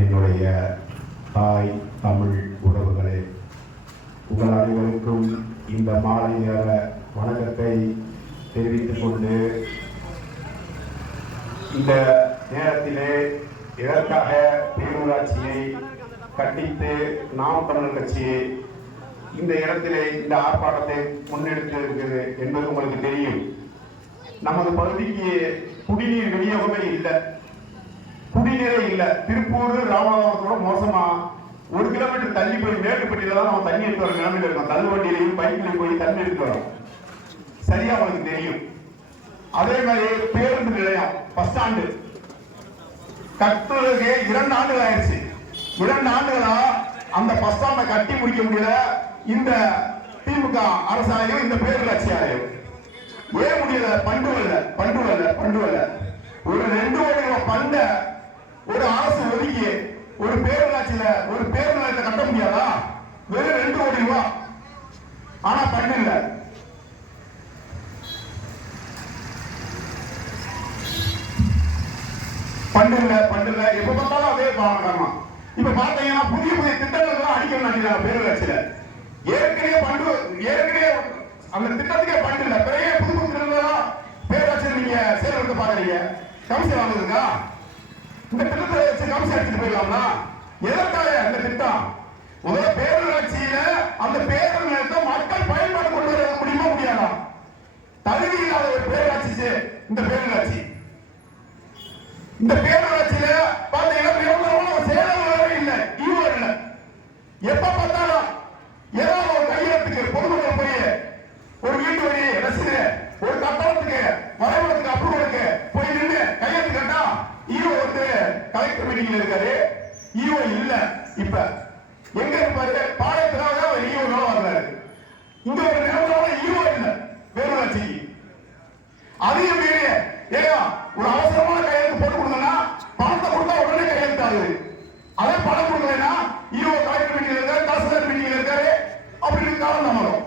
என்னுடைய தாய் தமிழ் உறவுகளே உங்கள் அனைவருக்கும் இந்த மாலை நேர வணக்கத்தை தெரிவித்துக் கொண்டு இந்த நேரத்திலே எதற்காக பேரூராட்சியை கண்டித்து நாம் தமிழர் கட்சியை இந்த இடத்திலே இந்த ஆர்ப்பாட்டத்தை முன்னெடுத்து இருக்குது என்பது உங்களுக்கு தெரியும். நமது பகுதிக்கு குடிநீர் விநியோகமே இல்லை. குடிநீரே இல்லை. திருப்பூர் ராமநாதபுரத்தோட மோசமா. ஒரு கிலோமீட்டர் தள்ளி போய் மேட்டுப்பட்டியில தான் நம்ம தண்ணி எடுத்து வர நிலைமையில இருக்கோம். தள்ளுவண்டியிலையும் பைக்லையும் போய் தண்ணி எடுத்து வரோம். சரியா அவனுக்கு தெரியும். அதே மாதிரி பேருந்து நிலையம் பஸ் ஸ்டாண்டு கட்டுறதுக்கு இரண்டு ஆண்டுகள் ஆயிடுச்சு. இரண்டு ஆண்டுகளா அந்த பஸ் ஸ்டாண்டை கட்டி முடிக்க முடியல. இந்த திமுக அரசாங்கம் இந்த பேரூராட்சி ஆலயம். ஏன் முடியல? பண்டு வரல. பண்டு வரல. பண்டு வரல. ஒரு ரெண்டு கோடி ரூபாய் பண்ட ஒரு அரசு ஒதுக்கி ஒரு பேரூராட்சியில ஒரு பேருந்து நிலையத்தை கட்ட முடியாதா? வெறும் ரெண்டு கோடி ரூபாய் ஆனா பண்ணல இல்ல பண்ணல இல்ல எப்ப பார்த்தாலும் அதே பாவம் இப்ப பாத்தீங்கன்னா புதிய புதிய திட்டங்கள் எல்லாம் அடிக்க நினைக்கிறாங்க பேரூராட்சியில. ஏற்கனவே பண்டு ஏற்கனவே அந்த திட்டத்துக்கே பண்ணல இல்ல பிறகு புது புது திட்டங்கள் பேரூராட்சியில் நீங்க செயல்படுத்த பாக்குறீங்க கமிஷன் வாங்குதுக்கா இந்த திட்டத்தை வச்சு கமிஷன் எடுத்துட்டு போயிடலாம்னா எதற்காக இந்த திட்டம்? முதல்ல பேரூராட்சியில அந்த பேருந்து நிலையத்தை மக்கள் பயன்பாடு கொண்டு வர முடியுமா முடியாதா? தகுதி இல்லாத ஒரு பேரூராட்சி இந்த பேரூராட்சி. இந்த பேரூராட்சியில பாத்தீங்கன்னா நிரந்தரமான ஒரு செயலாளரே இல்லை ஈவோ இல்லை. எப்ப பார்த்தாலும் ஏதாவது ஒரு கையெழுத்துக்கு பொதுமக்கள் போய் ஒரு வீட்டு வழி ரசீது ஒரு கட்டணத்துக்கு வரைபடத்துக்கு அப்ரூவலுக்கு போய் நின்று கையெழுத்து கேட்டா ஈவோ வந்து கலெக்டர் மீட்டிங்ல இருக்காரு. ஈவோ இல்ல. இப்ப எங்க இருப்பாரு? பாளையத்துக்காக ஒரு ஈவோ வேலை வாங்குறாரு இங்க ஒரு நிரந்தரமான ஈவோ இல்ல. பேரூராட்சிக்கு அதையும் மீறி ஏங்க ஒரு அவசரமான கையெழுத்து போட்டு கொடுங்கன்னா பணத்தை கொடுத்தா உடனே கையெழுத்து ஆகுது. அதே பணம் கொடுக்கலன்னா ஈவோ கலெக்டர் மீட்டிங்ல இருக்காரு தாசில்தார் மீட்டிங்ல இருக்காரு. அப்படின்னு காலம் நம்மளும்.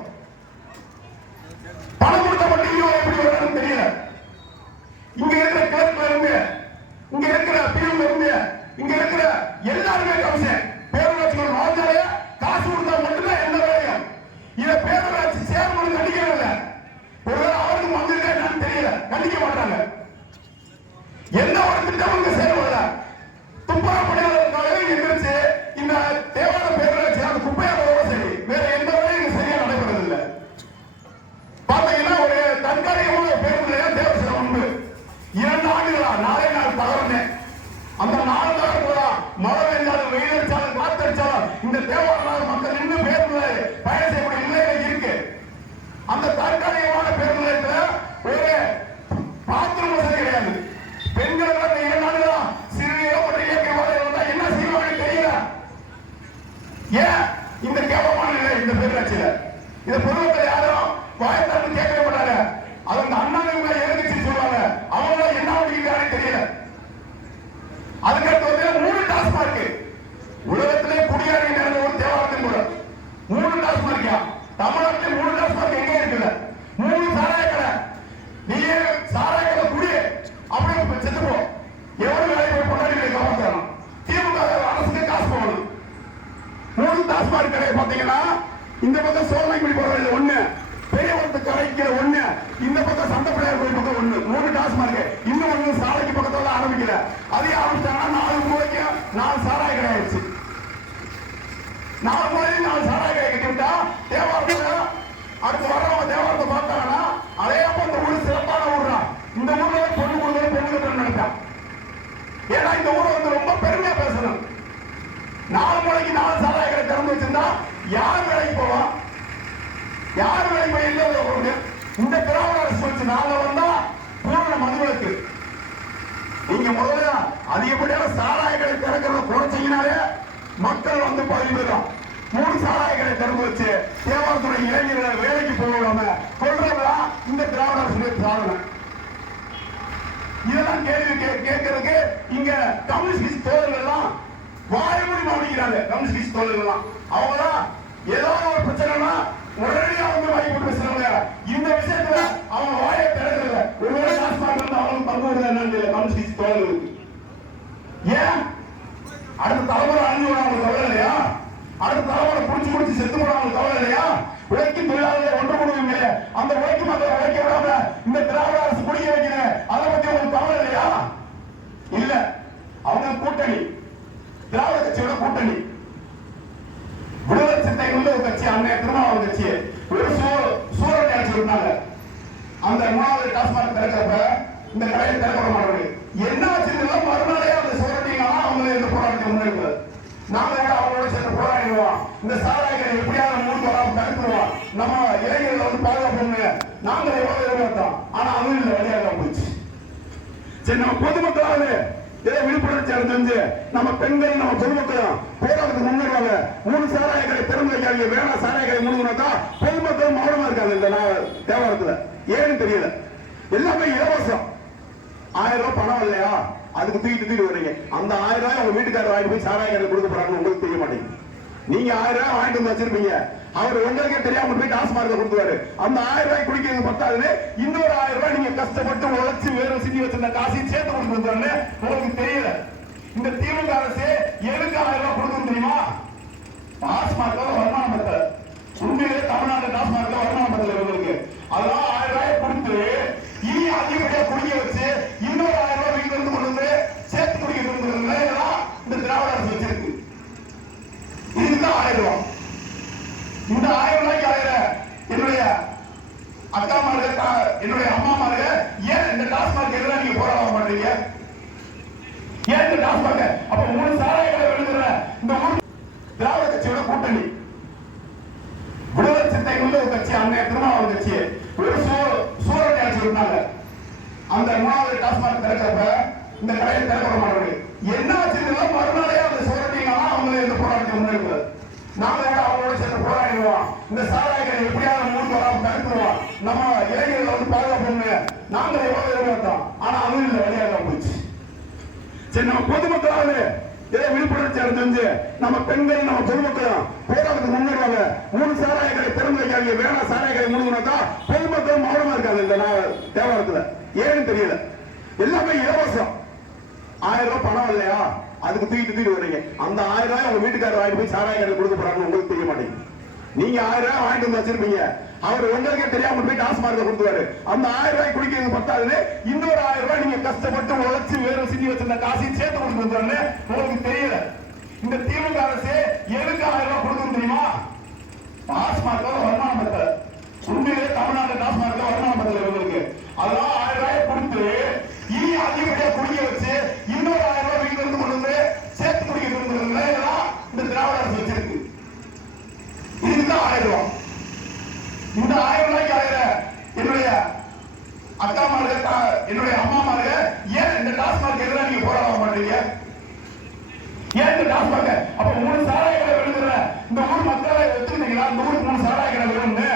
பணம் கொடுத்த மட்டும் ஈவோ எப்படி வரணும்னு தெரியல. இங்க இருக்கிற கிளர்க்ல இருந்து இங்க இருக்கிற பிரிவுல இருந்து இங்க இருக்கிற எல்லாருமே கமிஷன். பேரூராட்சிகள் வாழ்ந்தாலே காசு கொடுத்தா மட்டும்தான் எந்த வேலையும். இத பேரூராட்சி சேர்மனு கண்டிக்கிறது இல்ல. ஒருவேளை அவருக்கு வந்திருக்கா என்னன்னு தெரியல. கண்டிக்க மாட்டாங்க எந்த ஒரு திட்டமும் இங்க செயல்படல துப்புரவு பணியாளர்களுக்காக எந்திரிச்சு இந்த தேவார பேரூராட்சி அந்த குப்பையை போக சரி வேற எந்த வேலையும் இங்க சரியா நடைபெறது இல்லை பாத்தீங்கன்னா ஒரு தற்காலிகமான பேருந்து நிலையம் தேவசனம் உண்டு இரண்டு ஆண்டுகளா நாளே நாள் தகவல் அந்த நாலு தகவல் மழை பெய்ஞ்சாலும் வெயில் அடிச்சாலும் காத்து அடிச்சாலும் இந்த தேவாலய மக்கள் இன்னும் பேருந்து பயணம் செய்யக்கூடிய நிலையில இருக்கு அந்த தற்காலிகமான பேருந்து நிலையத்துல ஒரு பாத்திரம் வசதி கிடையாது பெண்கள் எல்லாம் இந்த இரண்டு ஆண்டுகளா சிறிய ஒரு இயற்கை வாழை வந்தா என்ன செய்வாங்கன்னு தெரியல ஏன் இந்த கேவலமான நிலை இந்த பேரூராட்சியில இத பொதுமக்கள் யாரும் வாய்ப்பு கேட்க மாட்டாங்க அது அந்த அண்ணாங்க எதிர்த்து சொல்லுவாங்க அவங்க என்ன பண்ணிக்கிறாங்கன்னு தெரியல அதுக்கடுத்து வந்து மூணு டாஸ்மார்க் உலகத்திலே குடியாரி நடந்த ஒரு தேவாலயத்தின் கூட மூணு டாஸ்மார்க்கா தமிழ்நாட்டில் மூணு டாஸ்மார்க் எங்க இருக்குல்ல மூணு சாராய கடை நீயே சாராய கடை குடி அப்படியே போய் செத்து போ எவ்வளவு வேலை போய் பொண்டாடி காப்பாற்றணும் திமுக அரசுக்கு காசு போகணும் மூணு டாஸ்மாக் கடை பாத்தீங்கன்னா இந்த பக்கம் சோழனைக்குடி போற வழியில ஒண்ணு பெரியவரத்து கரைக்கிற ஒண்ணு இந்த பக்கம் சந்தப்பிள்ளையார் கோயில் பக்கம் ஒண்ணு மூணு டாஸ்மாக் இன்னும் ஒண்ணு சாலைக்கு பக்கத்துல ஆரம்பிக்கல அதே ஆரம்பிச்சாங்கன்னா நாலு மூளைக்கு நாலு சாராய கடை ஆயிடுச்சு நாலு முறையும் நாலு சாராய கடை கட்டி விட்டா அடுத்து வர்றவங்க தேவாரத்தை பார்த்தாங்கன்னா அதே அப்ப இந்த ஊர் சிறப்பான ஊர் தான் இந்த ஊர்ல பொண்ணு கொடுக்கணும் பொண்ணு கட்டணும் நினைப்பான் ஏன்னா இந்த ஊரை வந்து ரொம்ப பெருமையா பேசணும். நாலு மணிக்கு நாலு சாராய கடை திறந்து வச்சிருந்தா யார் வேலைக்கு போவான் யார் வேலைக்கு போய் இல்லை போவாங்க இந்த திராவிட அரசு வச்சு நாங்க வந்தா பூரண மதுவிலக்கு. நீங்க முதல்ல அதிகப்படியான சாராய கடை திறக்கிறத குறைச்சிங்கனாலே மக்கள் வந்து பதிவு தான் மூணு திறந்து வச்சு தேவாரத்துறை இளைஞர்களை வேலைக்கு போகாம கொள்றதா இந்த திராவிட அரசு சாதனை இதெல்லாம் கேள்வி கேட்கறதுக்கு இங்க கம்யூனிஸ்ட் தோழர்கள் எல்லாம் வாய்மொழி மாவடிக்கிறாங்க கம்யூனிஸ்ட் தோழர்கள் எல்லாம் அவங்க ஏதாவது ஒரு பிரச்சனைனா உடனடியாக வந்து வாய்ப்பு பேசுறாங்க. இந்த விஷயத்துல அவங்க வாயை திறக்கல ஒருவேளை டாஸ்மாக் இருந்து அவங்களும் பங்கு வருது என்னன்னு கம்யூனிஸ்ட் தோழர்களுக்கு. ஏன்? அடுத்த அடுத்த தலைவரை புடிச்சு புடிச்சு செத்து போனாங்க கவலை இல்லையா? உழைக்கும் தொழிலாளர்கள் ஒன்று கொடுக்கும் அந்த உழைக்கும் அதை உழைக்க விடாம இந்த திராவிட அரசு குடிக்க வைக்கிற அதை பத்தி உங்களுக்கு கவலை இல்லையா? இல்ல. அவங்க கூட்டணி. திராவிட கட்சியோட கூட்டணி. விடுதலை சிந்தை உள்ள ஒரு கட்சி அண்ணன் திருமாவளவன் கட்சி. ஒரு சூழல் நினைச்சிருந்தாங்க அந்த மூணாவது டாஸ்மாக் திறக்கிறப்ப இந்த கடையை திறக்கப்பட மாட்டாங்க என்ன ஆச்சுன்னா மறுநாளே அந்த சூழல் அவங்களை இந்த போராட்டத்தை முன்னெடுக்கிறது நாங்க இந்த சாராய்களை எப்படியாவது மூணு வராம தடுத்துருவோம் நம்ம இளைஞர்களை வந்து பாதுகாப்பு நாங்கள் எவ்வளவு எதிர்பார்த்தோம். ஆனா அதுவும் இல்லை வழியாக போச்சு. சரி நம்ம பொதுமக்களாவது இதை விழிப்புணர்ச்சி அடைஞ்சு நம்ம பெண்கள் நம்ம பொதுமக்களும் போராட்டத்துக்கு முன்னேறாங்க மூணு சாராயங்களை திறந்து வைக்காங்க வேணாம் சாராயங்களை மூணுனா தான் பொதுமக்கள் மௌனமா இருக்காங்க இந்த நா- தேவாரத்துல. ஏன்னு தெரியல. எல்லாமே இலவசம். ஆயிரம் ரூபாய் பணம் இல்லையா? அதுக்கு தூக்கிட்டு தூக்கிட்டு வர்றீங்க. அந்த ஆயிரம் ரூபாய் உங்க வீட்டுக்காரர் வாங்கி போய் சாராயங்களை கொடுக்க போறாங்கன்னு உங்களுக்கு தெரிய மாட்டேங்குது. நீங்க ஆயிரம் ரூபாய் வாங்கிட்டு வந்து வச்சிருப்பீங்க. அவர் உங்களுக்கே தெரியாம போய் மார்க்க கொடுத்துவாரு அந்த ஆயிரம் ரூபாய் குடிக்கிறது பத்தாதுன்னு இன்னொரு ஆயிரம் ரூபாய் நீங்க கஷ்டப்பட்டு உழைச்சு வேற சிந்தி வச்சிருந்த காசையும் சேர்த்து கொண்டு வந்தாருன்னு உங்களுக்கு தெரியல. இந்த திமுக அரசு எதுக்கு ஆயிரம் ரூபாய் கொடுக்கணும் தெரியுமா? டாஸ்மார்க்ல வருமானம் பத்தல. உண்மையிலே தமிழ்நாடு டாஸ்மார்க்ல வருமானம் பத்தல இவங்களுக்கு. அதெல்லாம் ஆயிரம் ரூபாய் கொடுத்து இனி அதிகப்படியா குடிக்க வச்சு இன்னொரு ஆயிரம் ரூபாய் வீட்டுல இருந்து கொண்டு வந்து சேர்த்து குடிக்க கொடுக்குற நிலையெல்லாம் இந்த திராவிட அரசு வச்சிருக்கு இதுதான் ஆயிரம் ரூபாய் இந்த ஆயிரம் ரூபாய்க்கு ஆயிர என்னுடைய அக்கா மாருக என்னுடைய அம்மா மாருக ஏன் இந்த டாஸ்மாக் எதிராக நீங்க போராட மாட்டீங்க ஏன் இந்த டாஸ்மார்க் அப்ப மூணு சாலைகளை விழுந்துற இந்த ஊர் திராவிட கட்சியோட கூட்டணி. விடுதலை சிந்தை சிந்தைகள் ஒரு கட்சி அன்னைய திருமாவளவன் கட்சி. ஒரு சூ- சூரத்தை அடிச்சிருந்தாங்க அந்த மூணாவது டாஸ்மாக் திறக்கிறப்ப இந்த கடையை திறக்க மாட்டாங்க என்ன ஆச்சுன்னா மறுநாளே அந்த சூரட்டிங்கன்னா அவங்களே இந்த போராட்டத்தை முன்னெடுக்கிறது நாம கூட அவங்களோட சேர்ந்து போராடிடுவோம் இந்த சாராயங்களை எப்படியாவது மூணு வராம தடுத்துருவோம் நம்ம இளைஞர்களை வந்து பாதுகாப்பு நாங்கள் எவ்வளவு எதிர்பார்த்தோம் ஆனா அதுவும் இல்லை வெளியாக போச்சு சரி நம்ம பொதுமக்களாவது ஏதோ விழிப்புணர்ச்சி அடைஞ்சு நம்ம பெண்கள் நம்ம பொதுமக்களும் போராட்டத்துக்கு முன்னேறாங்க மூணு சாராயங்களை திறந்து வைக்காங்க வேணாம் சாராயங்களை மூணுனா தான் பொதுமக்கள் மௌனமா இருக்காங்க இந்த தேவாரத்துல. ஏன்னு தெரியல. எல்லாமே இலவசம். ஆயிரம் ரூபாய் பணம் இல்லையா? அதுக்கு தூக்கிட்டு தூக்கிட்டு வர்றீங்க. அந்த ஆயிரம் ரூபாய் உங்க வீட்டுக்காரர் வாங்கிட்டு போய் சாராய கடையில் கொடுக்க போறாங்கன்னு உங்களுக்கு தெரிய மாட்டேங்குது. நீங்க ஆயிரம் ரூபாய் வாங்கிட்டு வந்து வச்சிருப்பீங்க. அவர் உங்களுக்கே தெரியாம போய் டாஸ்மார்க்க கொடுத்துவாரு அந்த ஆயிரம் ரூபாய் குடிக்கிறது பத்தாது இன்னொரு ஆயிரம் ரூபாய் நீங்க கஷ்டப்பட்டு உழைச்சு வேற சிந்தி வச்சிருந்த காசையும் சேர்த்து கொண்டு வந்தாருன்னு உங்களுக்கு தெரியல. இந்த திமுக அரசு எதுக்கு ஆயிரம் ரூபாய் கொடுக்கணும் தெரியுமா? டாஸ்மார்க்ல வருமானம் பத்தல உண்மையிலே தமிழ்நாடு டாஸ்மார்க்ல வருமானம் பத்தல இவங்களுக்கு. அதெல்லாம் ஆயிரம் ரூபாய் கொடுத்து இனி அதிகப்படியா குடிக்க வச்சு இன்னொரு ஆயிரம் ரூபாய் வீட்டுல இருந்து கொண்டு வந்து சேர்த்து குடிக்க இந்த திராவிட அரசு வச்சிருக்கு. இதுதான் ஆயிரம் ரூபாய். இந்த ஆயிரம் ரூபாய்க்கு ஆயிர என்னுடைய அக்கா மாருக என்னுடைய அம்மா மாரு ஏன் இந்த டாஸ்மாக் எதிராக நீங்க போராட மாட்டீங்க ஏன் இந்த டாஸ்மாக்? அப்ப மூணு சாராய கடை விழுந்துற இந்த ஊர் மக்களை ஒத்துக்கிட்டீங்களா? இந்த ஊருக்கு மூணு சாராய கடை விழுந்து.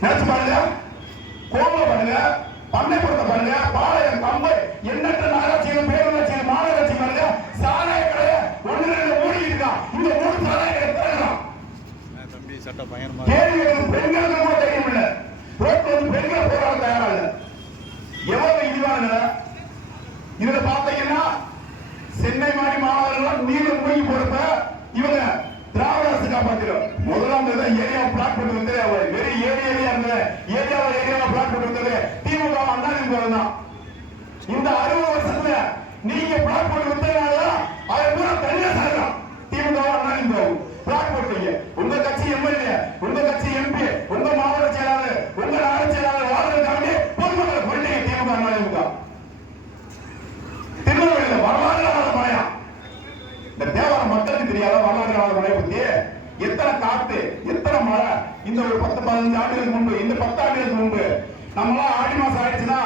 நினைச்சு பாருங்க கோமல பாருங்க பண்ணைப்புறத்தை பாருங்க பாளையம் கம்பை எண்ணற்ற நகராட்சிகள் பேரூராட்சிகள் மாநகராட்சி பாருங்க சாராய கடை ஒண்ணு ரெண்டு மூடி இருக்கான் இந்த மூணு சாராய கடை திறக்கலாம் என்ன தம்பி சட்டை பயங்கரமா கேள்வி எழுப்பும் பெண்களுக்கு கூட தைரியம் இல்ல ரோட்ல வந்து பெண்கள் போராட தயாரா இல்ல எவ்வளவு இழிவான நிலை இதுல பாத்தீங்கன்னா சென்னை மாதிரி மாணவர்கள் நீல போறப்ப இவங்க திராவிட அரசு காப்பாத்திரும் முதலாம் தேதி ஏரியா பிளாட் போட்டு வந்தது அவர். வெறும் ஏரியா ஏரியா இருந்தது ஏரியாவை ஏரியாவை பிளாட் போட்டு வந்தது. திமுக அண்ணா திமுக தான் இந்த அறுபது வருஷத்துல நீங்க பிளாட் போட்டு வந்ததுனால அதை பூரா தனியா சாகலாம் திமுக அண்ணா திமுக பிளாட் போட்டீங்க உங்க கட்சி எம்எல்ஏ உங்க கட்சி எம்பி உங்க மாவட்ட செயலாளர் உங்க நகர செயலாளர் வாழ்றதுக்காண்டி பொதுமக்களை கொண்டீங்க திமுக அண்ணா திமுக திருநெல்வேலியில வரலாறு மழையா இந்த தேவாரம் மக்களுக்கு தெரியாத வரலாறு மழையை பத்தி எத்தனை காத்து எத்தனை மழை இந்த ஒரு பத்து பதினஞ்சு ஆண்டுகளுக்கு முன்பு இந்த பத்து ஆண்டுகளுக்கு முன்பு நம்மளாம் ஆடி மாசம் ஆயிடுச்சுன்னா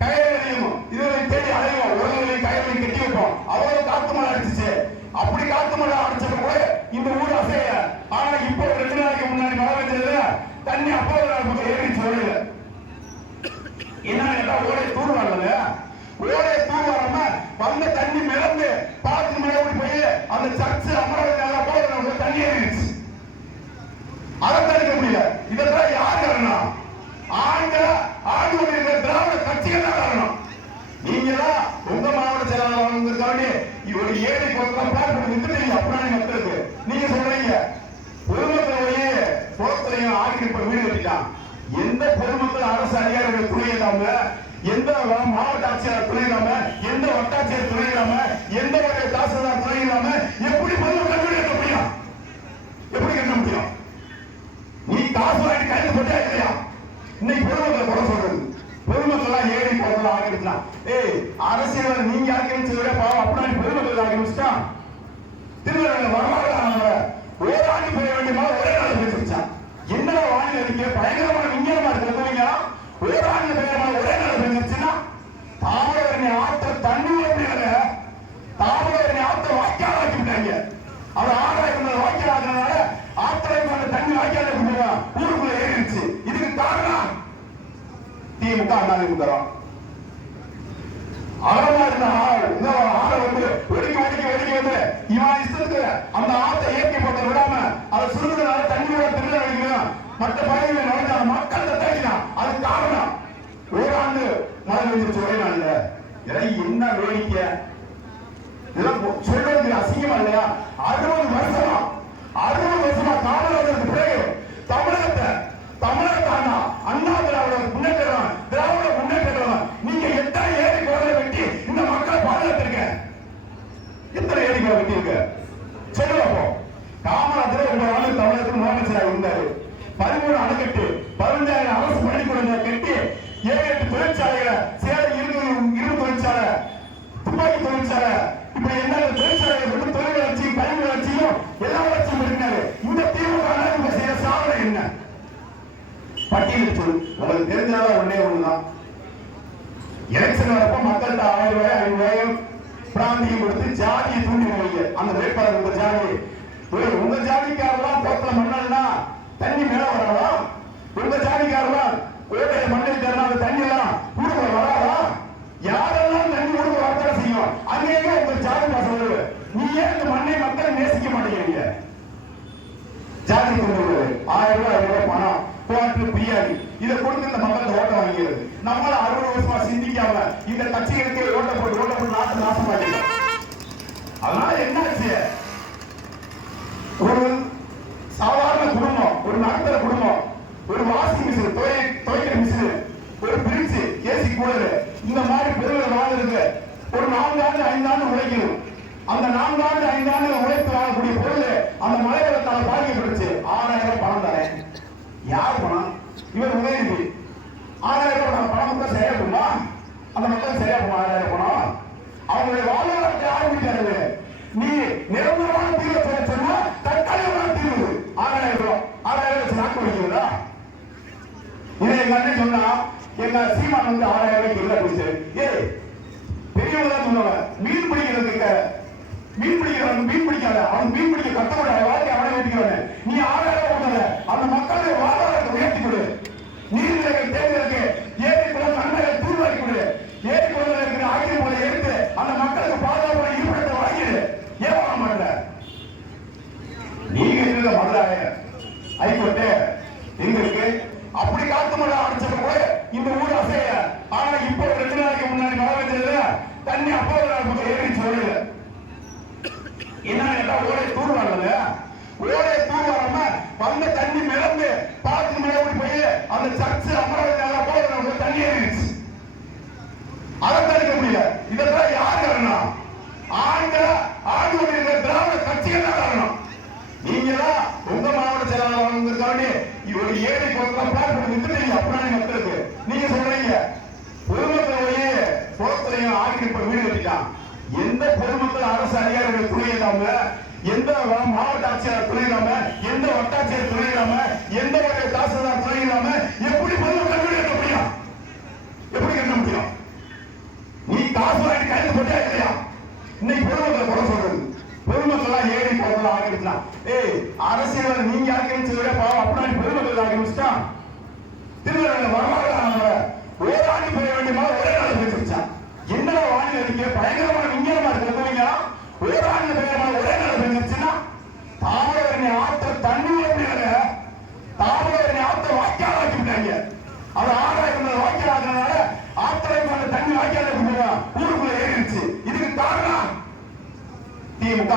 கயிறையும் இதுகளை தேடி அலைவோம். உலகங்களையும் கயிறு கட்டி வைப்போம். அவ்வளவு காத்து மழை அடிச்சிச்சு. அப்படி காத்து மழை அடிச்சது கூட இந்த ஊர் அசையல. ஆனா இப்போ ரெண்டு நாளைக்கு முன்னாடி மழை பெஞ்சதுல தண்ணி அப்போ பக்கம் ஏறிச்சு வழியில. என்ன கேட்டா தூர் வரல ஓடை தூர் வராம வந்த தண்ணி மிதந்து பாத்து மேல ஓடி போய் அந்த சர்ச்சு அமராவதி நகர போல தண்ணி ஏறிடுச்சு அதை தடுக்க முடியல இதெல்லாம் யார் காரணம் ஆண்ட ஆண்டு கொண்டிருக்கிற திராவிட கட்சிகள் தான் காரணம் நீங்க தான் உங்க மாவட்ட செயலாளர் வந்திருக்காண்டி இவர் ஏழை பொருட்கள் பிளான் பண்ணி வித்துட்டீங்க அப்புறம் மக்களுக்கு நீங்க சொல்றீங்க பொதுமக்களுடைய குளத்திலையும் ஆக்கிரமிப்ப வீடு கட்டிட்டான் எந்த பொதுமக்கள் அரசு அதிகாரிகள் துணை இல்லாம எந்த வ- மாவட்ட ஆட்சியர் துணை இல்லாம எந்த வட்டாட்சியர் துணை இல்லாம எந்த வகை தாசில்தார் துணை இல்லாம எப்படி பொதுமக்கள் வீடு கட்ட முடியும் எப்படி கட்ட முடியும் நீ காசு வாங்கி கையில் போட்டா இல்லையா இன்னைக்கு பொதுமக்களை குறை சொல்றது பொதுமக்கள்லாம் ஏறி போறதுல ஆக்கிருக்கலாம் ஏய் அரசியல் நீங்க ஆக்கிரமிச்சதை விட பாவம் அப்படின்னா பொதுமக்கள் ஆக்கிரமிச்சிட்டான் திருநெல்வேலியில் வரலாறு ஆனவரை ஓராண்டு பெய்ய வேண்டிய மழை ஒரே நாள் பெய்ஞ்சிருச்சான் என்னடா வானிலை அறிக்கை பயங்கரமான விஞ்ஞானமா இருக்கிறவங்க ஓராண்டு பெய்ய மழை ஒரே நாள் பெய்ஞ்சிருச்சுன்னா தாமிரபரணி ஆற்ற தண்ணி அப்படிங்கிற தாமிரபரணி ஆற்ற வாய்க்கால் ஆக்கி விட்டாங்க அது ஆறாயிரம் வாய்க்கால் ஆக்குறதுனால ஆத்திரம் அந்த தண்ணி வாய்க்கால் ஊருக்குள்ள ஏறிடுச்சு இதுக்கு காரணம் திமுக அதிமுக தான் அந்த ஆள் இந்த ஆளை வந்து வெடிக்க வெடிக்க வெடிக்க வந்து இவன் இஷ்டத்துக்கு அந்த ஆட்டை இயற்கை போட்ட விடாம அதை சுருங்குனால தண்ணியோட விட திருட வைக்கணும் மற்ற பகுதிகளை நுழைஞ்சாங்க மக்கள் தட்டினான் அது காரணம் ஓராண்டு மழை பெஞ்சிருச்சு ஒரே நாள்ல. என்ன வேடிக்கை இதெல்லாம் பொ- சொல்றதுக்கு அசிங்கமா இல்லையா அறுபது வருஷமா அறுபது வருஷமா காமராஜருக்கு பிறகு தமிழகத்தை தமிழகத்தை அண்ணா அண்ணா திராவிட முன்னேற்றம் திராவிட முன்னேற்றம் நீங்க எத்தனை ஏரி குழந்தை வெட்டி இந்த மக்களை பாதுகாத்திருக்க எத்தனை ஏரி குழந்தை வெட்டி இருக்க சொல்லுங்க அப்போ காமராஜர் உங்க ஆளு தமிழகத்தில் முதலமைச்சராக இருந்தாரு பதிமூணு அணைக்கட்டு பதினஞ்சாயிரம் அரசு பள்ளிக்கூடங்களை கட்டி ஏழு எட்டு தொழிற்சாலைகளை சேலம் இருபது இருபது தொழிற்சாலை துப்பாக்கி தொழிற்சாலை இப்படி என்ன தொழிற்சாலை வந்து தொழில் வளர்ச்சி கல்வி வளர்ச்சியும் எல்லா வளர்ச்சியும் இருக்காரு இந்த திமுக இவங்க செய்யற சாதனை என்ன பட்டியலில் சொல் உங்களுக்கு ஒன்னே ஒண்ணுதான் எலெக்ஷன் வரப்ப மக்கள்கிட்ட ஆயிரம் ரூபாய் ஐநூறு ரூபாய் பிராந்தியம் கொடுத்து ஜாதியை தூண்டி வைங்க. அந்த வேட்பாளர் உங்க ஜாதி. உங்க ஜாதிக்காரெல்லாம் போக்கல மண்ணல்னா தண்ணி மேல வராதா? உங்க ஜாதிக்காரெல்லாம் கோட்டையை மண்ணில் தரணும் அந்த தண்ணி எல்லாம் ஊருக்குள்ள வராதா? யாரெல்லாம் தண்ணி ஊருக்குள்ள வரத்தான் செய்யும்? அங்கேயே உங்க ஜாதி பசங்க நீ ஏன் இந்த மண்ணை மக்களை நேசிக்க மாட்டேங்கிறீங்க? ஜாதி தொண்ணூறு ஆயிரம் ரூபாய் ஆயிரம் ரூபாய் பணம் கோட்டு பிரியாணி இதை கொடுத்து இந்த மக்கள் ஓட்ட வாங்கிறது நம்மள அறுபது வருஷமா சிந்திக்காம இந்த கட்சிகளுக்கு ஓட்ட போட்டு ஓட்ட போட்டு நாட்டு நாசமாக்கிட்டோம். அதனால என்னாச்சு ஒரு சாதாரண குடும்பம் ஒரு நடுத்தர குடும்பம் ஒரு வாஷிங் மிஷின் துவை துவைக்கிற மிஷின் ஒரு பிரிட்ஜ் ஏசி கூலரு இந்த மாதிரி பெருமைகள் வாங்குறது ஒரு நான்கு ஆண்டு ஐந்து ஆண்டு உழைக்கணும். அந்த நான்கு ஆண்டு ஐந்து ஆண்டு உழைத்து வாங்கக்கூடிய பொருள் அந்த மழை வெள்ளத்தால் பாதிக்கப்பட்டுச்சு ஆறாயிரம் ரூபாய் பணம் தரேன் யார் பணம் இவர் உதயநிதி ஆறாயிரம் ரூபாய் நான் பணம் கொடுத்தா சரியா போகுமா அந்த மக்கள் சரியா போகும் ஆறாயிரம் பணம். அவங்களுடைய வாழ்வாதாரத்தை ஆரம்பிக்கிறது நீ நிரந்தரமான தீர்வு சொல்ல சொன்னா தற்காலிகமான தீர்வு ஆறாயிரம் ரூபாய் ஆறாயிரம் வச்சு நாக்கு வைக்கிறதா இதை எங்க அண்ணன் சொன்னா எங்க சீமான் வந்து ஆறாயிரம் ரூபாய்க்கு போச்சு ஏய் பெரியவங்க தான் சொல்லுவாங்க மீன் பிடிக்கிறதுக்கு மீன் பிடிக்கிறவன் மீன் பிடிக்காத அவன் மீன் பிடிக்க கட்டக்கூட வாழ்க்கை அவனை வெட்டிக்கிறவன். நீ ஆறாயிரம் ரூபாய் அந்த மக்களுடைய வாழ்வாதாரத்தை உயர்த்தி கொடு நீர்நிலைகள் தேர்தலுக்கு ஏரி குளம் நன்மைகள் தூர்வாரி கொடு ஏரி குளங்கள் இருக்கிற ஆக்கிரமிப்புகளை எடுத்து அந்த மக்களுக்கு பாதுகாப்பான இருப்பிடத்தை வாங்கிடு ஏன் வாங்க மாட்டேன் நீங்க இருக்கிற மதுராய ஹைகோர்ட்டு எங்க இருக்கு அப்படி காத்து மழை அடிச்சப்ப கூட இந்த ஊர் அசைய ஆனா இப்போ ரெண்டு நாளைக்கு முன்னாடி மழை பெஞ்சதுல நமக்கு ஏறி சொல்லல. என்ன கேட்டா ஓடை தூர் வரல ஓடை தூர் வராம வந்த தண்ணி மிதந்து பாத்து மேல போய் அந்த சர்ச்சு அமராவதி நகர போகிற தண்ணி ஏறிடுச்சு அதை தடுக்க முடியல இதெல்லாம் யார் காரணம் ஆண்ட ஆண்டு கொண்டிருக்கிற திராவிட கட்சிகள் தான் காரணம் நீங்க தான் உங்க மாவட்ட செயலாளர் இவர் ஏழை பொருட்கள் பிளான் பண்ணி வித்துட்டீங்க அப்படின்னா மக்களுக்கு நீங்க சொல்றீங்க பொதுமக்களுடைய குளத்திலையும் ஆக்கிரமிப்ப வீடு கட்டிட்டான் எந்த பொதுமக்கள் அரசு அதிகாரிகள் துணை இல்லாம எந்த மாவட்ட ஆட்சியர் துணை இல்லாம எந்த வட்டாட்சியர் துணை இல்லாம எந்த வகை தாசில்தார் துணை இல்லாம எப்படி பொதுமக்கள் வீடு கட்ட முடியும்? எப்படி கட்ட முடியும்? நீ காசு வாங்கி கையில் போட்டா இல்லையா? இன்னைக்கு பொதுமக்கள் குறை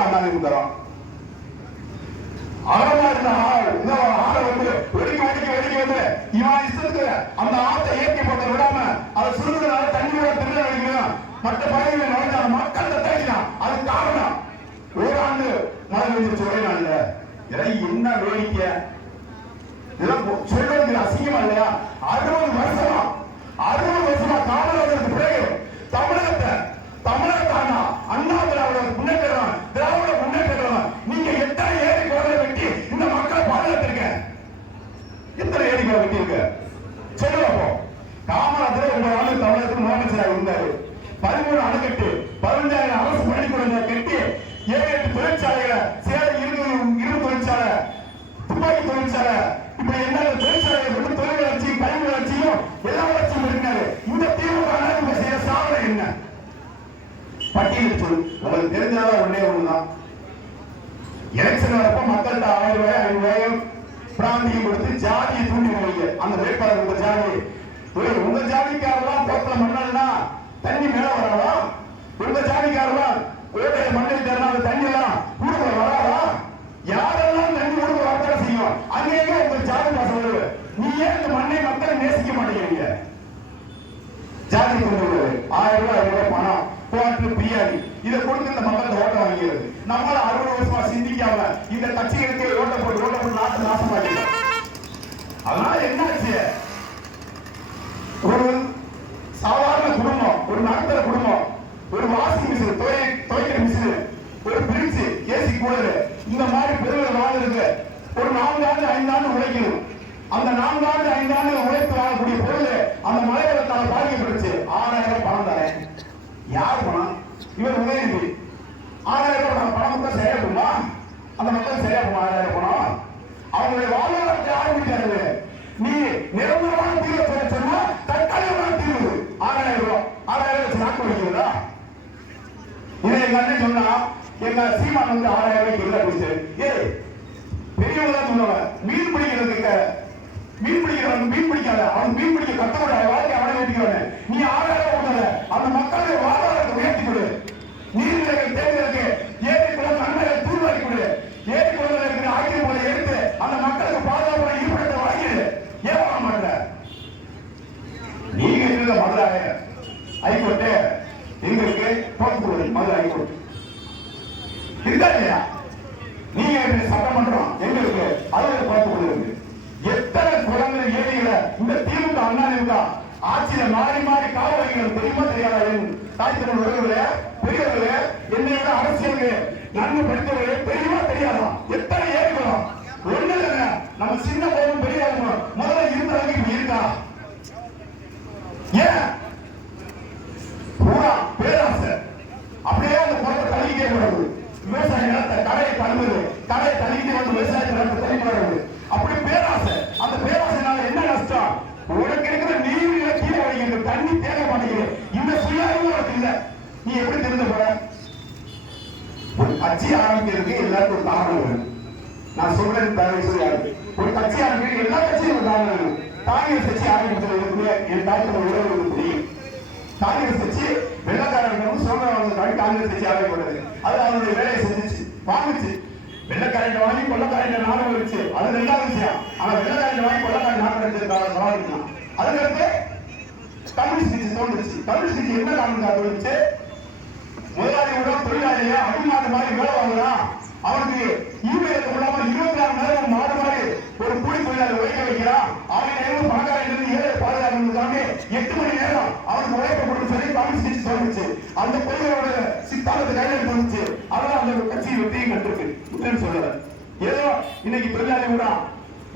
திமுக அதிமுக தான் இருந்த ஆள் இந்த ஆளை வந்து வெடிக்க வெடிக்க வெடிக்க வந்து இவன் இஷ்டத்துக்கு அந்த ஆத்தை இயற்கை போட்ட விடாம அதை சுருங்குனால தண்ணி விட திருட வைக்கணும் மற்ற பகுதிகளை நுழைஞ்சாங்க மக்கள் தட்டினான் அது காரணம் ஓராண்டு மழை பெஞ்சிருச்சு ஒரே நாள்ல இதெல்லாம் என்ன வேடிக்கை இதெல்லாம் பொ- சொல்றதுக்கு அசிங்கமா இல்லையா அறுபது வருஷமா அறுபது வருஷமா காமராஜருக்கு பிறகு தமிழகத்தை தமிழகத்தை அண்ணா அண்ணா திராவிட முன்னேற்றம் திராவிட முன்னேற்றம் நீங்க எத்தனை ஏரி குளங்களை வெட்டி இந்த மக்களை பாதுகாத்திருக்க எத்தனை ஏரி குளம் வெட்டியிருக்க சொல்லுங்க அப்போ காமராஜர் உங்க ஆளு தமிழகத்துக்கு முதலமைச்சராக இருந்தாரு பதிமூணு அணைக்கட்டு பதினஞ்சாயிரம் அரசு பள்ளிக்கூடங்களை கட்டி ஏழு எட்டு தொழிற்சாலைகளை சேலம் இருபது இருபது தொழிற்சாலை துப்பாக்கி தொழிற்சாலை இப்படி என்ன தொழிற்சாலைகளை கொண்டு தொழில் வளர்ச்சி கல்வி வளர்ச்சியும் எல்லா வளர்ச்சியும் இருக்காரு இந்த திமுக இவங்க செய்ய சாதனை என்ன பட்டியலிட்டு சொல்லு உங்களுக்கு தெரிஞ்சதா ஒண்ணே ஒண்ணுதான் எலெக்ஷன் வரப்ப மக்கள்கிட்ட ஆயிரம் ரூபாய் ஐநூறு ரூபாயும் பிராந்தியம் கொடுத்து ஜாதியை தூண்டி வைங்க. அந்த வேட்பாளர் உங்க ஜாதி. உங்க ஜாதிக்காரெல்லாம் போக்கல மண்ணல்னா தண்ணி மேல வராதா உங்க ஜாதிக்காரெல்லாம் கோட்டையை மண்ணில் தரலாம் அந்த தண்ணி எல்லாம் ஊருக்குள்ள வராதா யாரெல்லாம் தண்ணி ஊருக்குள்ள வரதான் செய்யும் அங்கேயே உங்க ஜாதி பாசம் வருது நீ ஏன் இந்த மண்ணை மக்களை நேசிக்க மாட்டேங்கிறீங்க ஜாதி கொண்டு ஆயிரம் ரூபாய் ஐநூறு ரூபாய் பணம் கோட்டு பிரியாணி இதை கொடுத்து இந்த ஆகிறது நம்மள அறுபது வருஷமா சிந்திக்காம இந்த கட்சிகளுக்கு ஓட்ட போட்டு ஓட்ட போட்டு நாட்டு நாசமாக்கிடும் அதனால என்னாச்சு? ஒரு சாதாரண குடும்பம் ஒரு நடுத்தர குடும்பம் ஒரு வாஷிங் மிஷின் துவை துவைக்கிற மிஷின் ஒரு பிரிட்ஜ் ஏசி கூலரு இந்த மாதிரி பெருமைகள் வாழ்ந்துருக்கு ஒரு நான்கு ஆண்டு ஐந்து ஆண்டு உழைக்கணும். அந்த நான்கு ஆண்டு ஐந்து ஆண்டு உழைத்து வாங்கக்கூடிய பொருள் அந்த மழை வெள்ளத்தால் பாதிக்கப்பட்டுச்சு. ஆறாயிரம் பணம் தரேன். யார் பணம்? இவர் உதயநிதி. ஆறாயிரம் ரூபாய் பணம் மட்டும் சரியா போகுமா அந்த மக்கள் சரியா போகும் ஆறாயிரம் பணம் அவங்களுடைய வாழ்வாதாரத்தை ஆரம்பிக்கிறது? நீ நிரந்தரமான தீர்வு பிரச்சனை சொன்னா தற்காலிகமான தீர்வு ஆறாயிரம் ரூபாய் ஆறாயிரம் வச்சு நாக்கு வைக்கிறதா இதை எங்க அண்ணன் சொன்னா எங்க சீமான் வந்து ஆறாயிரம் ரூபாய்க்கு இல்ல போச்சு ஏய் பெரியவங்க தான் சொல்லுவாங்க மீன் பிடிக்கிறதுக்கு மீன் பிடிக்கிறவன் மீன் பிடிக்காத அவன் மீன் பிடிக்க கத்தக்கூட வாழ்க்கை அவனை வெட்டிக்கிறவன் நீ ஆறாயிரம் கொடுக்காத அந்த மக்களுடைய வாழ்வாதாரத்தை உயர்த்தி கொடு நீர்நிலைகள் தேர்தலுக்கு ஏரி குளம் நன்மைகள் தூர்வாரி கொடு ஏரி குளத்தில் இருக்கிற ஆக்கிரமிப்புகளை எடுத்து அந்த மக்களுக்கு பாதுகாப்பான இருப்பிடத்தை வாங்கிடு ஏன் வாங்க மாட்டேற நீங்க இருந்த மதுரை ஹைகோர்ட்டு எங்க இருக்கு போக்குவரத்து மதுரை கொடுத்து. இருக்கா இல்லையா? நீங்க இருக்கிற சட்டமன்றம் எங்க இருக்கு அதுல போக்குவரத்து இருக்கு எத்தனை குழந்தை ஏழைகளை இந்த திமுக அண்ணா திமுக ஆட்சியில மாறி மாறி காவலர்கள் தெரியுமா தெரியாதா என் தாய் தமிழ் உறவுகளே பெரியவர்களே என்னை விட அரசியலுக்கு நன்கு படித்தவர்களே தெரியுமா தெரியாதா? எத்தனை ஏழைகளும் ஒண்ணு இல்லைங்க. நம்ம சின்ன போதும் பெரிய முதல்ல இருந்தாங்க இப்ப இருக்கா? ஏன்? பூரா பேராசை. அப்படியே அந்த குளத்தை தள்ளிக்கிட்டே போறது. விவசாய நிலத்தை கடையை தள்ளுவது கடையை தள்ளிக்கிட்டே வந்து விவசாய நிலத்தை தள்ளி போறது. அப்படி பேராசை. அந்த பேராசைனால என்ன நஷ்டம்? உனக்கு இருக்கிற நீர் கீழே வடிக்கிறது தண்ணி தேக மாட்டேங்குது. இந்த சுயாதீனம் உனக்கு இல்லை. நீ எப்படி தெரிந்து போற ஒரு கட்சி ஆரம்பிக்கிறதுக்கு எல்லாருக்கும் ஒரு காரணம் வேணும் நான் சொல்றேன் தயவு செய்து யாருக்கு ஒரு கட்சி ஆரம்பிக்கிறது எல்லா கட்சியும் ஒரு காரணம் வேணும் காங்கிரஸ் கட்சி ஆரம்பிக்கிறது என் தாய்க்கு உறவு தெரியும். காங்கிரஸ் கட்சி வெள்ளக்காரர்களும் சுதந்திரம் காங்கிரஸ் கட்சி ஆரம்பிக்கிறது அது அவருடைய வேலையை செஞ்சுச்சு வாங்குச்சு வெள்ளக்காரன் வாங்கி கொள்ளக்காரன் நாடு வச்சு அது ரெண்டாவது விஷயம். ஆனா வெள்ளக்காரன் வாங்கி கொள்ளக்காரன் நாடு வச்சிருக்காங்க சவால் அதுக்கடுத்து கம்யூனிஸ்ட் கட்சி தோன்றுச்சு. கம்யூனிஸ்ட் கட்சி என்ன காரணம் தோன்றுச்சு? முதலாளியோட தொழிலாளியா அடிமாடு மாதிரி வேலை வாங்குறான். அவனுக்கு ஈவேல இல்லாம இருபத்தி நாலு நேரம் மாடு மாதிரி ஒரு கூலி தொழிலாளி உழைக்க வைக்கிறான் அவன் நேரம் பணக்காரன் இருந்து ஏழை பாதுகாக்கிறதுக்காக எட்டு மணி நேரம் அவனுக்கு உழைப்பு கொடுத்து சொல்லி கம்யூனிஸ்ட் கட்சி சொல்லுச்சு அந்த கொள்கையோட சித்தாந்தத்தை கையில் எடுத்து வந்துச்சு அதனால அந்த கட்சி வெற்றியும் கண்டிருக்கு இல்லைன்னு சொல்லல. ஏதோ இன்னைக்கு தொழிலாளி கூட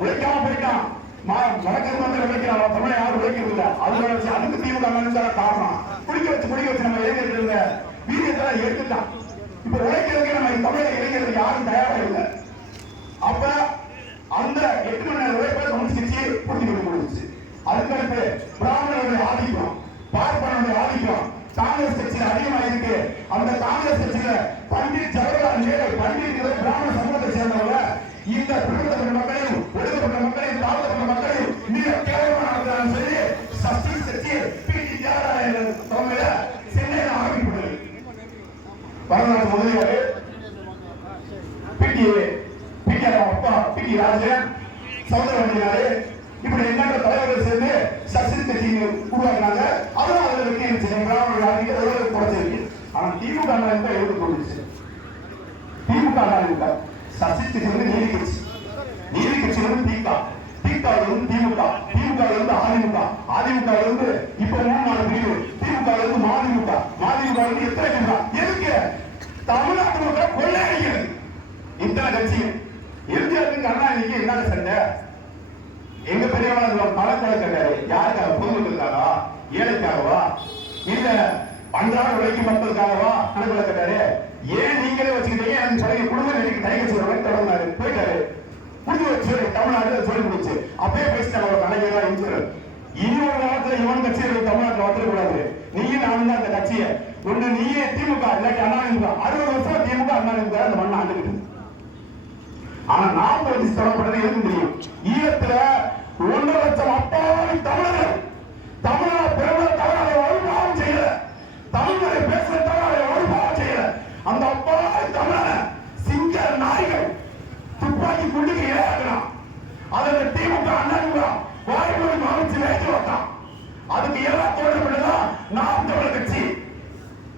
உழைக்காம போயிட்டான். வழக்கறிஞர் வந்து உழைக்கிறான் அவன் தமிழை யாரும் உழைக்கிறது இல்ல அதனால வச்சு அதுக்கு திமுக தான் காரணம். குடிக்க வச்சு குடிக்க வச்சு நம்ம இளைஞர்கள் இருந்த வீரியத்தை எடுத்துட்டான் இப்ப உழைக்கிறதுக்கு நம்ம தமிழக இளைஞர்கள் யாரும் தயாரா இல்லை. அப்ப அந்த எட்டு மணி நேரம் உழைப்பை கம்யூனிஸ்ட் கட்சி பூர்த்தி பண்ணி முடிஞ்சிச்சு அதுக்கடுத்து பிராமணனுடைய ஆதிக்கம் பார்ப்பனுடைய ஆதிக்கம் காங்கிரஸ் கட்சியில் அதிகமாக இருக்கு அந்த காங்கிரஸ் கட்சியில பண்டிட் ஜவஹர்லால் நேரு பண்டிட் பிராமண சமூகத்தை சேர்ந்தவங்க. இந்த பிற்படுத்தப்பட்ட மக்களையும் ஒடுக்கப்பட்ட மக்களையும் தாழ்த்தப்பட்ட மக்களையும் மிக கேவலமான நடத்துறாங்கன்னு சொல்லி சஷ்டி கட்சி பி டி தலைமையில சென்னையில் ஆரம்பிக்கப்பட்டது. வரலாற்று முதலியாரு பிடிஏ பிடி அப்பா ராஜன் சௌந்தரவண்டியாரு இப்படி எண்ணற்ற தலைவர்கள் சேர்ந்து சசிரி கட்சி உருவாக்குனாங்க. அதுவும் அதுல வெற்றி இருந்துச்சு யாருக்கு எவ்வளவு குறைச்சிருக்கு ஆனா திமுக இருந்தா எவ்வளவு கொடுத்துச்சு திமுக இருந்தா வந்து நீதி கட்சி. நீதி வந்து திக திக அதிமுக. இப்ப மூணு நாலு பிரிவு. திமுக ல மதிமுக. மதிமுக ல எத்தனை எதுக்கு? தமிழ்நாட்டு மக்கள் கொள்ளையடிக்கிறது. இத்தனை கட்சிகள். இந்தியாவுக்கு அண்ணா நீங்க என்ன சண்டை? எங்க பெரியவங்க பழக்கலை கண்டாரு யாருக்காக? பொதுமக்களுக்காகவா ஏழைக்காகவா? இல்ல அன்றாட உழைக்கும் மக்களுக்காகவா கணக்குல கேட்டாரு. ஏன் நீங்களே வச்சுக்கிட்டீங்க? எனக்கு சொல்லி குடும்ப நெருக்கி தயக்க சொல்றேன் தொடர்ந்தாரு. போயிட்டாரு. புரிஞ்சு வச்சு தமிழ்நாட்டுல சொல்லி முடிச்சு அப்பயே பேசிட்டாங்க ஒரு கலைஞரா இருந்துச்சு இனி ஒரு காலத்துல இவன் கட்சி தமிழ்நாட்டுல வந்துடக்கூடாது நீயும் நானும் தான் அந்த கட்சியை. ஒண்ணு நீயே திமுக இல்லாட்டி அண்ணா இருந்தா அறுபது வருஷம் திமுக அண்ணா இருந்தா அந்த மண்ணை ஆண்டுகிட்டு ஆனா ஆனா வந்து தரப்படுறது எதுவும் தெரியும் ஈழத்துல ஒன்றரை லட்சம் அப்பாவி தமிழர்கள் தமிழக பிறந்த தமிழரை ஒரு செய்யல. தமிழ்மொழி பேசுற தமிழரை ஒரு செய்யல. அந்த அப்பாவி தமிழன சிங்க நாய்கள் துப்பாக்கி குண்டுக்கு இரையாக்கலாம் அதுல திமுக அண்ணன் வாய்மொழி மாமிச்சு வேச்சு வந்தான் அதுக்கு எல்லாம் தோழப்பட்டதான் நாம் தமிழர் கட்சி.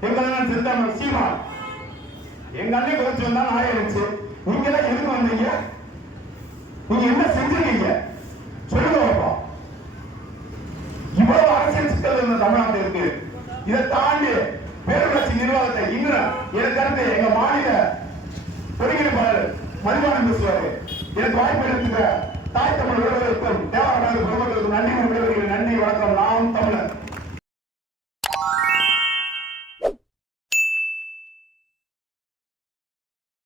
எங்க சிந்தாம சீமான். எங்க அண்ணன் கொஞ்சம் தான் நாய் இருந்துச்சு. நீங்க எல்லாம் எதுக்கு வந்தீங்க? நீங்க என்ன செஞ்சிருக்கீங்க சொல்லுங்க பாப்போம் இவ்வளவு அரசியல் சிக்கல் இந்த தமிழ்நாட்டில் இருக்கு இதை தாண்டி பேரூராட்சி நிர்வாகத்தை இன்னும் எனக்கு கருத்து எங்க மாநில ஒருங்கிணைப்பாளர் மதிவானம் பேசுவாரு. எனக்கு வாய்ப்பு எடுத்துக்க தாய் தமிழ் உறவுகளுக்கும் தேவாரம் பொதுமக்களுக்கும் நன்றி